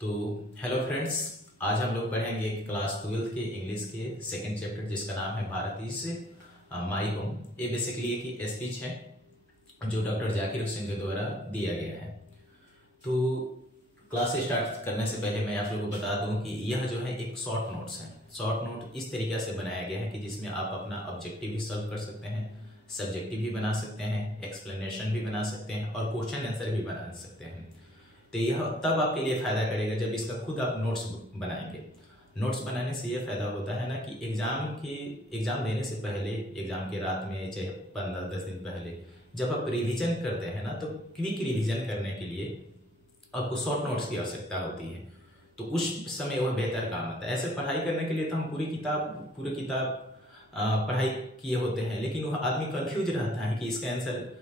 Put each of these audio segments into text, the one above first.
तो hello friends, आज हम लोग पढ़ेंगे क्लास 12 के इंग्लिश के सेकंड चैप्टर जिसका नाम है भारत इज माई होम। ये बेसिकली एक स्पीच है जो डॉक्टर जाकिर हुसैन के द्वारा दिया गया है। तो क्लास स्टार्ट करने से पहले मैं आप लोगों को बता दूं कि यह जो है एक शॉर्ट नोट्स है। शॉर्ट नोट इस तरीके से बनाया गया है कि जिसमें आप अपना ऑब्जेक्टिव भी सॉल्व कर सकते हैं, सब्जेक्टिव भी बना सकते हैं, एक्सप्लेनेशन भी बना सकते हैं और क्वेश्चन आंसर भी बना सकते हैं। तो यह तब आपके लिए फ़ायदा करेगा जब इसका खुद आप नोट्स बनाएंगे। नोट्स बनाने से यह फ़ायदा होता है ना कि एग्ज़ाम देने से पहले, एग्ज़ाम के रात में चाहे 15-10 दिन पहले जब आप रिवीजन करते हैं ना, तो क्विक रिवीजन करने के लिए आपको शॉर्ट नोट्स की आवश्यकता होती है। तो उस समय वह बेहतर काम आता है। ऐसे पढ़ाई करने के लिए तो हम पूरी किताब पढ़ाई किए होते हैं, लेकिन वह आदमी कंफ्यूज रहता है कि इसका आंसर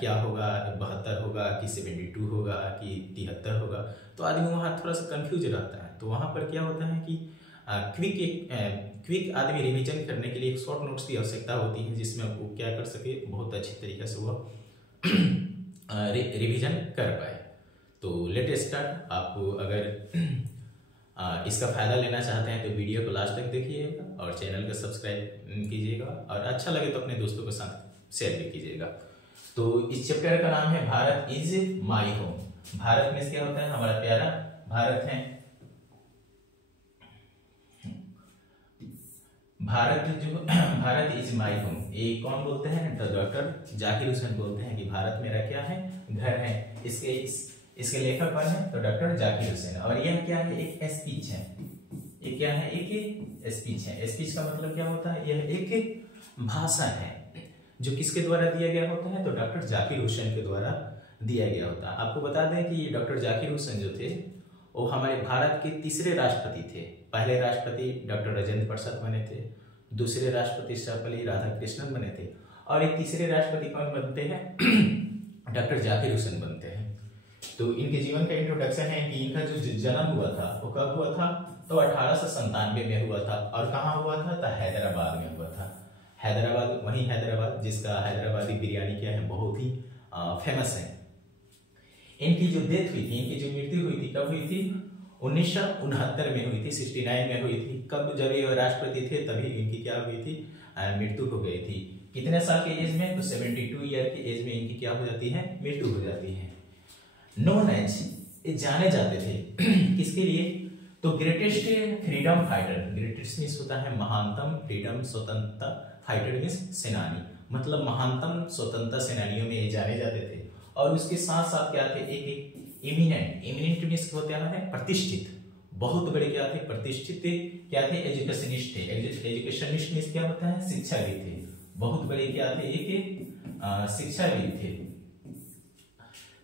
क्या होगा, 72 होगा कि 72 होगा कि 73 होगा। तो आदमी वहाँ थोड़ा सा कंफ्यूज रहता है। तो वहाँ पर क्या होता है कि क्विक आदमी रिवीजन करने के लिए एक शॉर्ट नोट्स की आवश्यकता होती है, जिसमें आपको क्या कर सके, बहुत अच्छी तरीके से वह रिवीजन कर पाए। तो लेट स्टार्ट। आपको अगर इसका फ़ायदा लेना चाहते हैं तो वीडियो को लास्ट तक देखिएगा और चैनल को सब्सक्राइब कीजिएगा, और अच्छा लगे तो अपने दोस्तों के साथ शेयर भी कीजिएगा। तो इस चैप्टर का नाम है Bharat is my home. Bharat में क्या होता है, हमारा प्यारा भारत है। भारत इज माई होम, ये कौन बोलते हैं? तो डॉक्टर जाकिर हुसैन बोलते हैं कि भारत मेरा क्या है, घर है। इसके लेखक कौन है? तो डॉक्टर जाकिर हुसैन। और यह क्या है, एक स्पीच है। ये क्या है, एक स्पीच है। स्पीच का मतलब क्या होता है? यह एक भाषण है जो किसके द्वारा दिया गया होता है? तो डॉक्टर जाकिर हुसैन के द्वारा दिया गया होता है। आपको बता दें कि डॉक्टर जाकिर हुसैन जो थे वो हमारे भारत के तीसरे राष्ट्रपति थे। पहले राष्ट्रपति डॉक्टर राजेंद्र प्रसाद बने थे, दूसरे राष्ट्रपति सर्वपल्ली राधाकृष्णन बने थे, और एक तीसरे राष्ट्रपति कौन बनते हैं? डॉक्टर जाकिर हुसैन बनते हैं। तो इनके जीवन का इंट्रोडक्शन है कि इनका जो जन्म हुआ था वो कब हुआ था? तो 1897 में हुआ था। और कहाँ हुआ था? तो हैदराबाद में हुआ था। हैदराबाद, वही हैदराबाद जिसका हैदराबादी बिरयानी क्या है, बहुत ही फेमस है। इनकी जो डेथ हुई थी, इनकी जो मृत्यु हुई थी, कब हुई थी? 1969 में हुई थी, 69 में हुई थी। कब? जब ये राष्ट्रपति थे तभी इनकी क्या हुई थी, मृत्यु हो गई थी। कितने साल के एज में? तो 72 ईयर की एज में इनकी क्या हो जाती है, मृत्यु हो जाती है। नोन एज, जाने जाते थे किसके लिए? तो greatest freedom fighter. Greatest means होता है महानतम, फ्रीडम स्वतंत्रता, फाइटर मीन्स सेनानी, मतलब महानतम स्वतंत्रता सेनानियों में ये जाने जाते थे। और उसके साथ साथ क्या थे, एक इमिनेंट मीन्स होता है प्रतिष्ठित, बहुत बड़े क्या थे, प्रतिष्ठित क्या थे, एजुकेशनिस्ट थे। एजुकेशनिस्ट मीन्स क्या होता है, शिक्षाविद थे। बहुत बड़े क्या थे, एक शिक्षाविद थे।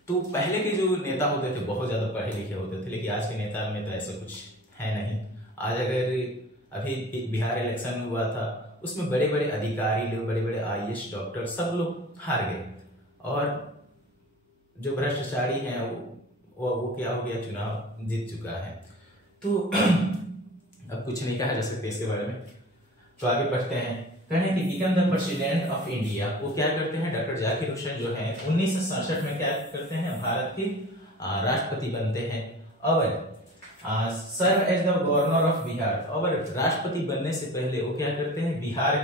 तो पहले के जो नेता होते थे बहुत ज्यादा पढ़े लिखे होते थे, लेकिन आज के नेता में तो ऐसा कुछ है नहीं। आज अगर अभी बिहार इलेक्शन हुआ था, उसमें बड़े बड़े अधिकारी लोग, बड़े बड़े IAS डॉक्टर सब लोग हार गए, और जो भ्रष्टाचारी हैं वो क्या हो गया, चुनाव जीत चुका है। तो अब कुछ नहीं कहा जा सकता इसके बारे में। तो आगे पढ़ते हैं। कहने कि become the president of India, वो क्या करते हैं? डॉक्टर जाकिर हुसैन जो है 1967 में क्या करते हैं, भारत के राष्ट्रपति बनते हैं। और serve as the governor of Bihar. और राष्ट्रपति बनने से पहले वो क्या करते हैं, बिहार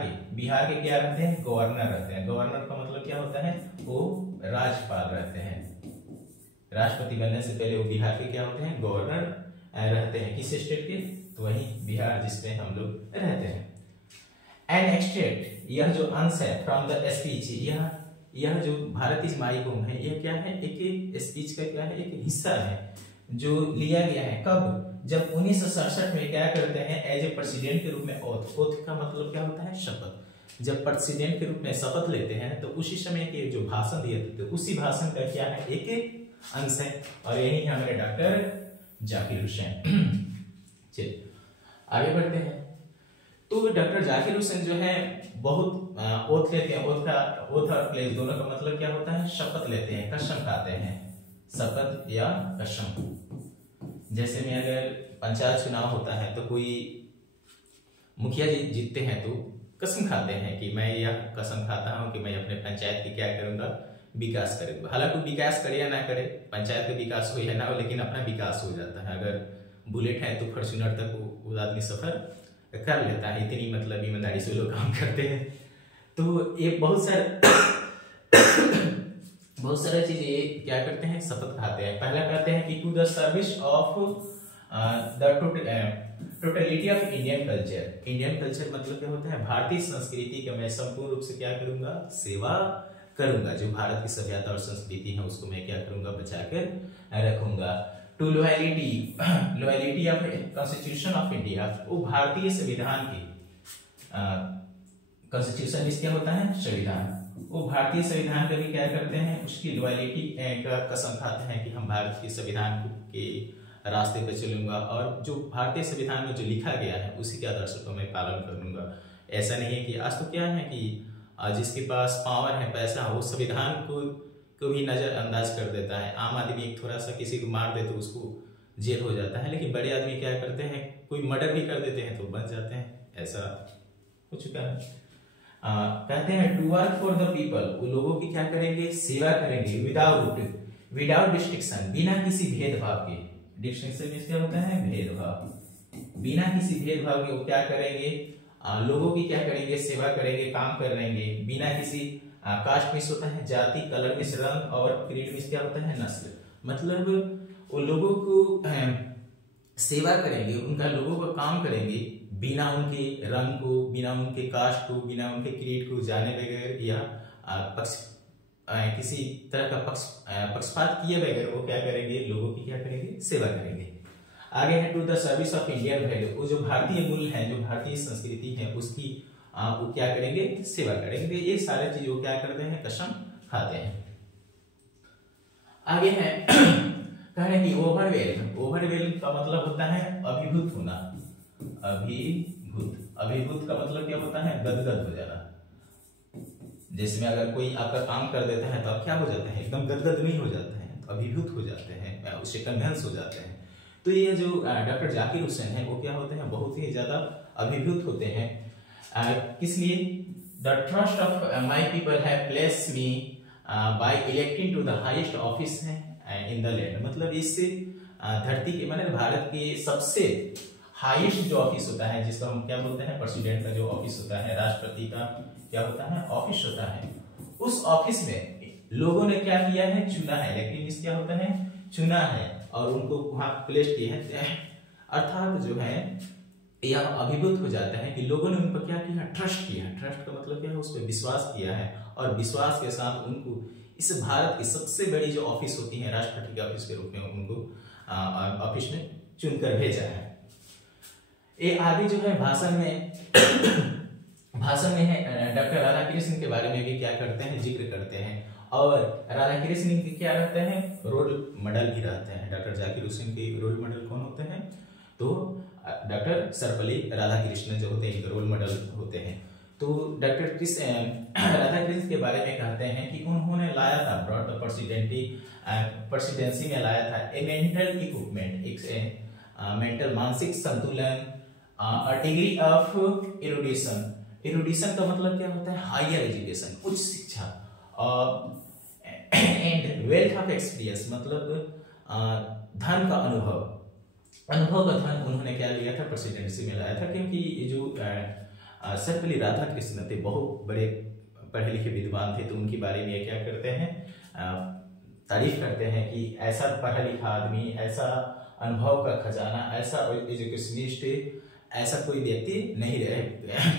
के क्या रहते हैं, गवर्नर रहते हैं। गवर्नर का मतलब क्या होता है, वो राज्यपाल रहते हैं। राष्ट्रपति बनने से पहले वो बिहार के क्या होते हैं, गवर्नर रहते हैं। किस स्टेट के? तो वही बिहार जिसमें हम लोग रहते हैं। एन एक्सट्रैक्ट, यह जो अंश है फ्रॉम द स्पीच, यह जो भारत इज माई होम है, यह क्या है, एक स्पीच का क्या है, एक हिस्सा है जो लिया गया है। कब? जब 1967 में क्या करते हैं, एज ए प्रेसिडेंट के रूप में ओथ का मतलब क्या होता है, शपथ। जब प्रेसिडेंट के रूप में शपथ लेते हैं तो उसी समय के जो भाषण दिए थे, उसी भाषण का क्या है, एक अंश है। और यही है हमारे डॉक्टर जाकिर हुसैन। चलिए आगे बढ़ते हैं। तो डॉक्टर जाकिर हुसैन जो है बहुत ओथ लेते हैं। ओथ और प्लेज दोनों का मतलब क्या होता है, शपथ लेते हैं, कसम खाते हैं, शपथ या कसम। जैसे में अगर पंचायत चुनाव होता है तो कोई मुखिया जी जीतते हैं तो कसम खाते हैं कि मैं यह कसम खाता हूं कि मैं अपने पंचायत की क्या करूंगा, विकास करेगा। हालांकि विकास करे या ना करे, पंचायत का विकास हो या ना हो, लेकिन अपना विकास हो जाता है। अगर बुलेट है तो फॉर्च्यूनर तक वो आदमी सफर कर लेता है, इतनी मतलब ईमानदारी से लोग काम करते हैं। तो ये बहुत सारा चीज ये क्या करते हैं, शपथ खाते हैं। पहला कहते हैं कि to the service of the totality of Indian culture. Indian culture मतलब क्या होता है, भारतीय संस्कृति का मैं संपूर्ण रूप से क्या करूंगा, सेवा करूंगा। जो भारत की सभ्यता और संस्कृति है उसको मैं क्या करूंगा, बचाकर रखूंगा। To loyalty of constitution of India, वो भारतीय संविधान की कॉन्स्टिट्यूशन क्या होता है, संविधान, वो भारतीय संविधान का भी क्या करते हैं, उसकी लॉयलिटी का कसम खाते हैं कि हम भारत के संविधान के रास्ते पर चलूंगा और जो भारतीय संविधान में जो लिखा गया है उसी के आदर्शों को मैं पालन करूंगा। ऐसा नहीं है कि आज तो क्या है कि जिसके पास पावर है, पैसा, वो संविधान को भी नजरअंदाज कर देता है। आम आदमी एक थोड़ा सा किसी को मार दे तो उसको जेल हो जाता है, लेकिन बड़े आदमी क्या करते हैं, कोई मर्डर भी कर देते हैं तो बच जाते हैं। ऐसा हो चुका है। कहते हैं to work for the people, वो लोगों की क्या करेंगे, सेवा करेंगे। विदाउट डिस्ट्रिक्शन, बिना किसी भेदभाव के। डिस्ट्रिक्शन में क्या होता है, भेदभाव। बिना किसी भेदभाव के वो क्या करेंगे, लोगों की क्या करेंगे, सेवा करेंगे, काम कर रहेंगे। बिना किसी कास्ट मिस होता है, जाति, कलर मिस, रंग, और क्रीड मिस क्या होता है, नस्ल। मतलब वो लोगों को सेवा करेंगे, उनका लोगों का काम करेंगे बिना उनके रंग को, बिना उनके कास्ट को, बिना उनके क्रीड को जाने बगैर या किसी तरह का पक्षपात किए बगैर वो क्या करेंगे, लोगों की क्या करेंगे, सेवा करेंगे। आगे है to the service of Indian value, वो जो भारतीय मूल्य है, जो भारतीय संस्कृति है उसकी वो क्या करेंगे, सेवा करेंगे। ये सारे चीज वो क्या करते हैं, कसम खाते हैं। आगे है कह रहे कि ओवरवेल का मतलब होता है अभिभूत होना। अभिभूत का मतलब क्या होता है, गदगद हो जाना। जिसमें अगर कोई आपका काम कर देता है तो आप क्या हो जाते हैं, एकदम गदगद नहीं हो जाते हैं, तो अभिभूत हो जाते हैं, उससे कन्विंस हो जाते हैं। तो ये जो डॉक्टर जाकिर हुसैन है वो क्या होते हैं, बहुत ही ज्यादा अभिभूत होते हैं। किस लिए, the trust of my people have placed me by electing to the highest office in the land. मतलब इससे धरती के मतलब भारत के सबसे हाईएस्ट जो ऑफिस होता है, जिसको हम क्या बोलते हैं, प्रेसिडेंट का जो ऑफिस होता है, राष्ट्रपति का क्या होता है, ऑफिस होता है, उस ऑफिस में लोगों ने क्या किया है, चुना है। लेकिन इस क्या होता है, चुना है और उनको वहां प्लेस किया है। अर्थात जो है यह अभिभूत हो जाता है कि लोगों ने उन पर क्या किया, ट्रस्ट किया। ट्रस्ट का मतलब क्या है, उस पर विश्वास किया है और विश्वास के साथ उनको इस भारत की सबसे बड़ी जो ऑफिस होती है, राष्ट्रपति के ऑफिस के रूप में उनको ऑफिस में चुनकर भेजा है। ये आगे जो है भाषण में है डॉक्टर राधा कृष्ण के बारे में भी क्या करते हैं, जिक्र करते हैं। और राधा कृष्ण के क्या रहते हैं, रोल मॉडल भी रहते हैं। डॉक्टर जाकिर हुसैन के रोल मॉडल कौन होते हैं, तो डॉक्टर सर्वपल्ली राधाकृष्णन जो होते हैं रोल मॉडल होते हैं। तो डॉक्टर राधा कृष्ण के बारे में कहते हैं कि उन्होंने लाया था, ब्रॉड द प्रेसिडेंसी में लाया था ए मेंटल इक्विपमेंट, एक मेंटल मानसिक संतुलन, डिग्री ऑफ एरुडिशन का मतलब क्या होता है, हायर एजुकेशन, उच्च शिक्षा, एंड वेल्थ ऑफ एक्सपीरियंस मतलब धन का अनुभव का धन उन्होंने क्या लिया था, प्रेसिडेंसी में लाया था। क्योंकि जो सर्वपल्ली राधाकृष्णन थे बहुत बड़े पढ़े लिखे विद्वान थे, तो उनके बारे में क्या करते हैं, तारीफ करते हैं कि ऐसा पढ़ा लिखा आदमी, ऐसा अनुभव का खजाना, ऐसा एजुकेशनिस्ट, ऐसा कोई व्यक्ति नहीं रहे,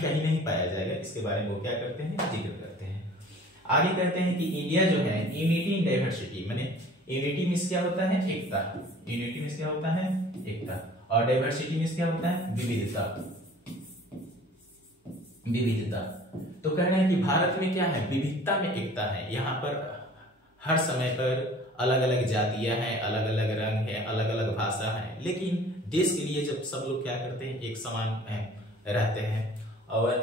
कहीं नहीं पाया जाएगा। इसके बारे में वो क्या करते हैं, जिक्र करते हैं। आगे कहते हैं कि इंडिया जो है यूनिटी इन डाइवर्सिटी, माने यूनिटी मींस क्या होता है, एकता। यूनिटी मींस क्या होता है, एकता, और डाइवर्सिटी मींस क्या होता है, विविधता। तो कह रहे हैं कि भारत में क्या है, विविधता में एकता है। यहाँ पर हर समय पर अलग अलग जातियां हैं, अलग अलग रंग है, अलग अलग भाषा है, लेकिन देश के लिए जब सब लोग क्या करते हैं, एक समान रहते हैं। और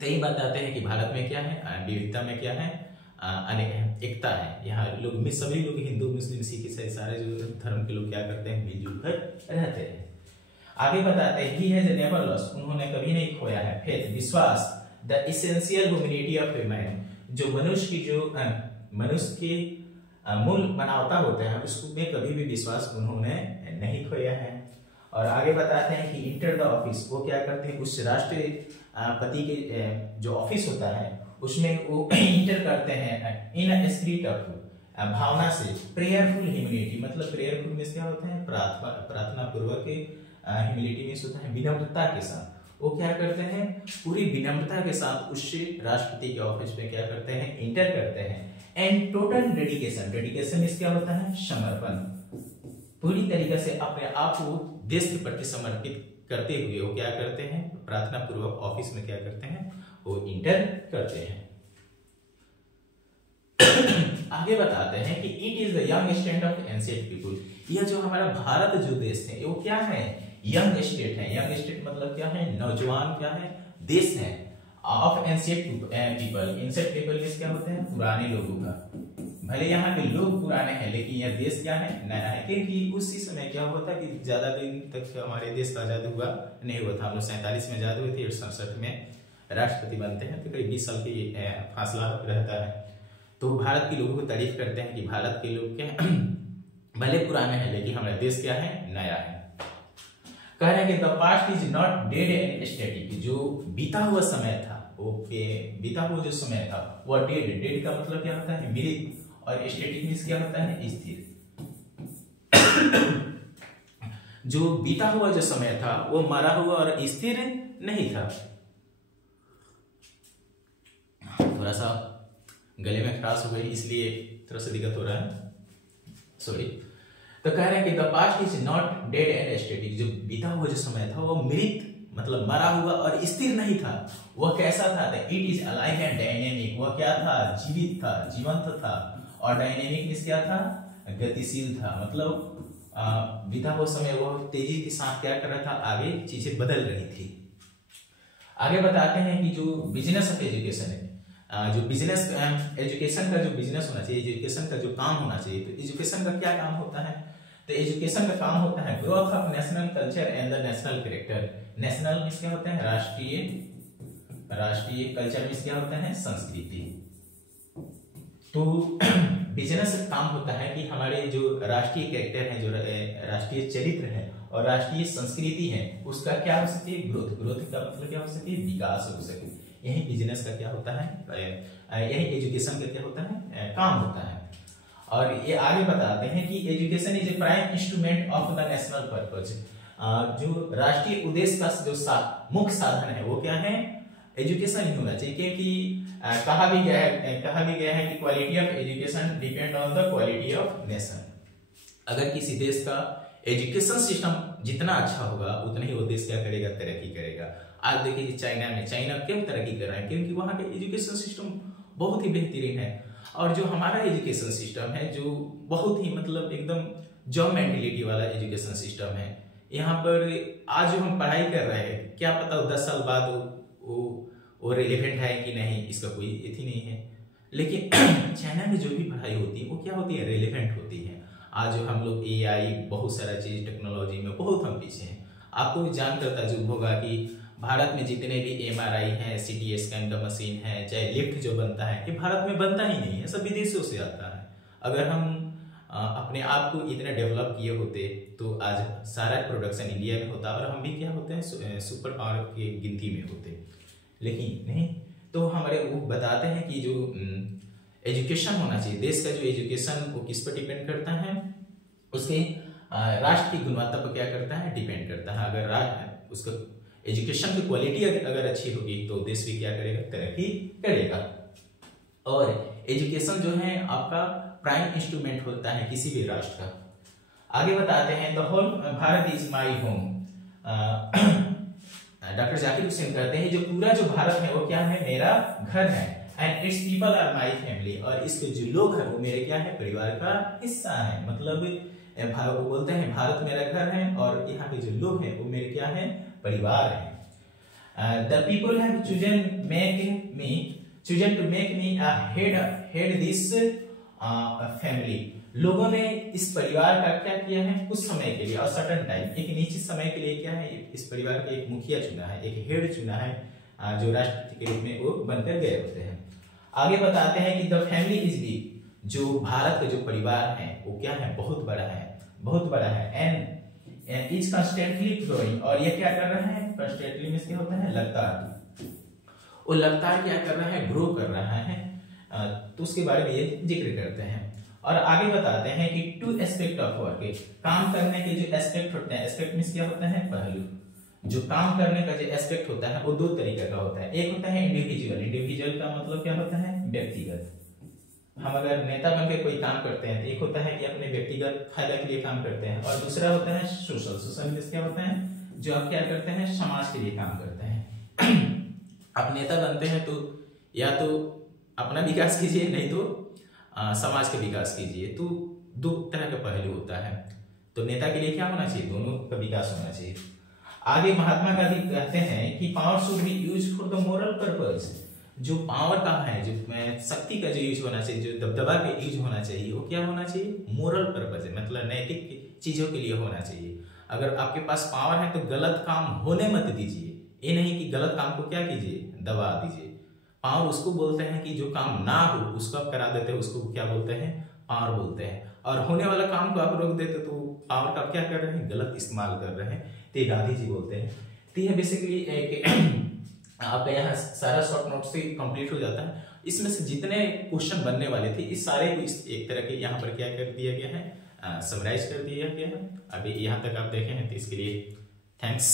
कई बताते हैं कि भारत में क्या है, विविधता में क्या है, एकता है। यहाँ लोग सभी लोग हिंदू, मुस्लिम, सिख, ईसाई सारे जो धर्म के लोग क्या करते हैं, मिलजुल कर रहते हैं। आगे बताते हैं, ही हैज नेवर लॉस्ट, उन्होंने कभी नहीं खोया है, फेथ, विश्वास, the essential humanity of man, जो मनुष्य की जो मनुष्य के मूल मानवता होते हैं उसमें कभी भी विश्वास उन्होंने नहीं खोया है। और आगे बताते हैं कि इंटर द ऑफिस, वो क्या करते हैं उस राष्ट्रपति के जो ऑफिस होता है उसमें वो इंटर करते हैं इन अ स्पिरिट ऑफ, भावना से, प्रेयरफुल ह्यूमिलिटी, मतलब प्रेयरफुल में क्या होता है प्रार्थना पूर्वक, ह्यूमिलिटी में होता है विनम्रता के साथ। वो क्या करते हैं पूरी विनम्रता के साथ उस राष्ट्रपति के ऑफिस में क्या करते हैं इंटर करते हैं। एंड टोटल डेडिकेशन, डेडिकेशन में क्या होता है समर्पण, पूरी तरीके से अपने आप को देश के प्रति समर्पित करते हुए वो क्या करते हैं प्रार्थना पूर्वक ऑफिस में क्या करते हैं वो इंटर करते हैं। आगे बताते हैं कि it is the young stand of ancient people, यह जो हमारा भारत जो देश है वो क्या है यंग स्टेट है। यंग स्टेट मतलब क्या है नौजवान क्या है देश है of ancient people. Ancient people में क्या होते हैं पुराने लोगों का, भले यहाँ के लोग पुराने हैं लेकिन यह देश क्या है नया है, क्योंकि उसी समय क्या हुआ था कि ज्यादा दिन तक हमारे देश का आजाद हुआ नहीं हुआ था। हम लोग 47 में आजाद हुए थे, 67 में राष्ट्रपति बनते हैं, तो करीब 20 साल की फासला रहता है। तो भारत के लोगों को तारीफ करते हैं कि भारत के लोग क्या भले पुराने हैं लेकिन हमारा देश क्या है नया है। कह रहे हैं कि the past is not dead and static, जो बीता हुआ समय था वो बीता हुआ जो समय था वो डेड, डेड का मतलब क्या होता है मृत, और स्टैटिक मींस क्या होता है स्थिर। जो बीता हुआ जो समय था वो मरा हुआ और स्थिर नहीं था। थोड़ा सा गले में खराश हो गई इसलिए थोड़ा सा दिक्कत हो रहा है, सॉरी। तो कह रहे हैं कि the past is not dead and static, जो बीता हुआ जो समय था वो मृत मतलब मरा हुआ और स्थिर नहीं था। वह कैसा था it is alive and dynamic, वह क्या था जीवित था, जीवंत था, और डायनेमिक मींस क्या था गतिशील था, मतलब बीता हुआ समय वह तेजी के साथ क्या कर रहा था आगे चीजें बदल रही थी। आगे बताते हैं कि जो बिजनेस ऑफ एजुकेशन है, जो बिजनेस एजुकेशन का जो बिजनेस होना चाहिए, एजुकेशन का जो काम होना चाहिए, तो एजुकेशन का क्या काम होता है तो एजुकेशन का काम होता है growth of national culture and the national character. National means क्या होता है राष्ट्रीय, राष्ट्रीय कल्चर मींस क्या होता है संस्कृति। तो बिजनेस का काम होता है कि हमारे जो राष्ट्रीय कैरेक्टर है, जो राष्ट्रीय चरित्र है और राष्ट्रीय संस्कृति है उसका क्या हो सके ग्रोथ, ग्रोथ का मतलब क्या हो सके विकास हो सके। यही बिजनेस का क्या होता है, यही एजुकेशन का क्या होता है काम होता है। और ये आगे बताते हैं कि education is a prime instrument of the national purpose. जो राष्ट्रीय उद्देश्य का जो मुख्य साधन है वो क्या है एजुकेशन ही होना चाहिए, क्योंकि कहा भी गया है कि quality of education depend on the quality of nation. अगर किसी देश का एजुकेशन सिस्टम जितना अच्छा होगा उतना ही वो देश क्या करेगा तरक्की करेगा। आज देखिए चाइना क्यों तरक्की कर रहा है क्योंकि वहां का एजुकेशन सिस्टम बहुत ही बेहतरीन है। और जो हमारा एजुकेशन सिस्टम है जो बहुत ही मतलब एकदम जॉब मेंटेलिटी वाला एजुकेशन सिस्टम है, यहाँ पर आज जो हम पढ़ाई कर रहे हैं क्या पता 10 साल बाद वो रिलेवेंट है कि नहीं, इसका कोई इतनी नहीं है। लेकिन चाइना में जो भी पढ़ाई होती है वो क्या होती है रिलेवेंट होती है। आज जो हम लोग AI बहुत सारा चीज टेक्नोलॉजी में बहुत हम पीछे हैं। आपको भी जानकर ताज्जुब होगा कि भारत में जितने भी MRI है, CT स्कैन का मशीन है, चाहे लिफ्ट जो बनता है ये भारत में बनता ही नहीं है, सब विदेशों से आता है। अगर हम अपने आप को इतना डेवलप किए होते तो आज सारा प्रोडक्शन इंडिया में होता और हम भी क्या होते हैं सुपर पावर की गिनती में होते, लेकिन नहीं। तो हमारे वो बताते हैं कि जो एजुकेशन होना चाहिए, देश का जो एजुकेशन वो किस पर डिपेंड करता है उसके राष्ट्र की गुणवत्ता पर क्या करता है डिपेंड करता है। अगर उसका एजुकेशन की क्वालिटी अगर अच्छी होगी तो देश भी क्या करेगा तरक्की करेगा। और एजुकेशन जो है आपका प्राइम इंस्ट्रूमेंट होता है किसी भी राष्ट्र का। आगे बताते हैं the whole Bharat is my home. Doctor Zakir Hussain कहते हैं जो पूरा जो भारत है वो क्या है मेरा घर है, and it's people are my family, और इसके जो लोग हैं वो मेरे क्या है परिवार का हिस्सा है। मतलब वो बोलते हैं भारत मेरा घर है और यहाँ के जो लोग हैं वो मेरे क्या है परिवार है। The people have chosen to make me a head this family. लोगों ने इस परिवार का क्या किया है कुछ समय के लिए और सर्टेन टाइम एक निश्चित समय के लिए क्या है इस परिवार का एक मुखिया चुना है, एक हेड चुना है जो राष्ट्रपति के रूप में वो बनकर गए होते हैं। आगे बताते हैं कि द फैमिली इज बिग, जो भारत का जो परिवार है वो क्या है, बहुत बड़ा है, बहुत बड़ा है। एंड इज कंस्टेंटली ग्रोइंग, और ये क्या कर रहा है, कंस्टेंटली मींस क्या होता है, लगातार, वो लगातार क्या कर रहा है, ग्रो कर रहा है। तो उसके बारे में ये जिक्र करते हैं। और आगे बताते हैं कि टू एस्पेक्ट ऑफ वर्क, काम करने के जो एस्पेक्ट होते हैं, एस्पेक्ट मींस क्या होता है, पहलू। जो काम करने का जो एस्पेक्ट होता है वो दो तरीके का होता है। एक होता है इंडिविजुअल, इंडिविजुअल का मतलब क्या होता है, व्यक्तिगत। हम अगर नेता बनकर कोई काम करते हैं तो एक होता है कि अपने व्यक्तिगत फायदा के लिए काम करते हैं, और दूसरा होता है सोशल। सोशल मींस क्या होता है, जो आप क्या करते हैं, समाज के लिए काम करते हैं। आप नेता बनते हैं तो या तो अपना विकास कीजिए, नहीं तो समाज का विकास कीजिए। तो दो तरह का पहलू होता है। तो नेता के लिए क्या होना चाहिए, दोनों का विकास होना चाहिए। आगे महात्मा गांधी कहते हैं कि power should be use for the moral purpose. जो पावर का है, जो शक्ति का जो यूज होना चाहिए, जो दबदबा का यूज होना चाहिए, वो क्या होना चाहिए, मोरल पर्पज है, मतलब नैतिक चीजों के लिए होना चाहिए। अगर आपके पास पावर है तो गलत काम होने मत दीजिए। ये नहीं कि गलत काम को क्या कीजिए, दबा दीजिए। पावर उसको बोलते हैं कि जो काम ना हो उसको आप करा देते हैं, उसको क्या बोलते हैं, पावर बोलते हैं। और होने वाला काम को आप रोक देते तो पावर का क्या कर रहे हैं, गलत इस्तेमाल कर रहे हैं। तो ये गांधी जी बोलते हैं। तो यह बेसिकली आपका यहाँ सारा शॉर्ट नोट से कंप्लीट हो जाता है। इसमें से जितने क्वेश्चन बनने वाले थे इस सारे को एक तरह के यहाँ पर क्या कर दिया गया है, समराइज कर दिया गया है। अभी यहाँ तक आप देखे हैं तो इसके लिए थैंक्स।